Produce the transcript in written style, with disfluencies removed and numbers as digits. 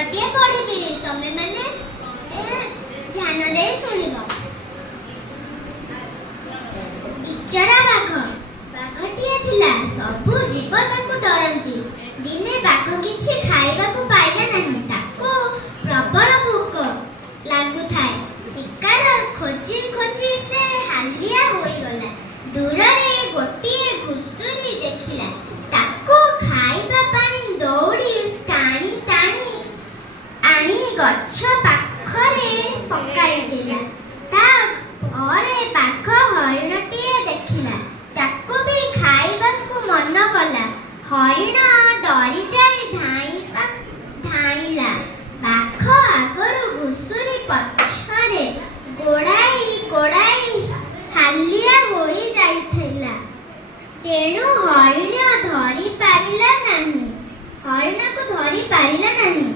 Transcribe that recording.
गीतटिए पढ़ी तमे मैंने ध्यान दे सुनिब। बिचरा बाघ बाघटिए थिला सबु जीव ताकू डरंती। दिने बाघ किछि खाइबाकू पाइला नाही। ताकू प्रबल भूख लागु थाए। शिकार खोजी खोजी से हालिया होई गला। दूर रे गोटिए घुसुरी देखिला। ताकू खाइबा पाई दौड़ी टाणी टाणी आनी गछ पाखरे पकाई देला। ता अरे बाघ हरिणटिए देखिला। ताकू भी खाइबाकू मन कला। हरिण डरी जाई धाइला। बाघ आगरु घुसुरी पछरे गोड़ाई गोड़ाई हालिया होई जाइथिला। तेणु हरिण धरी पारिला नाही। हरिण को धरी पारिला नाही।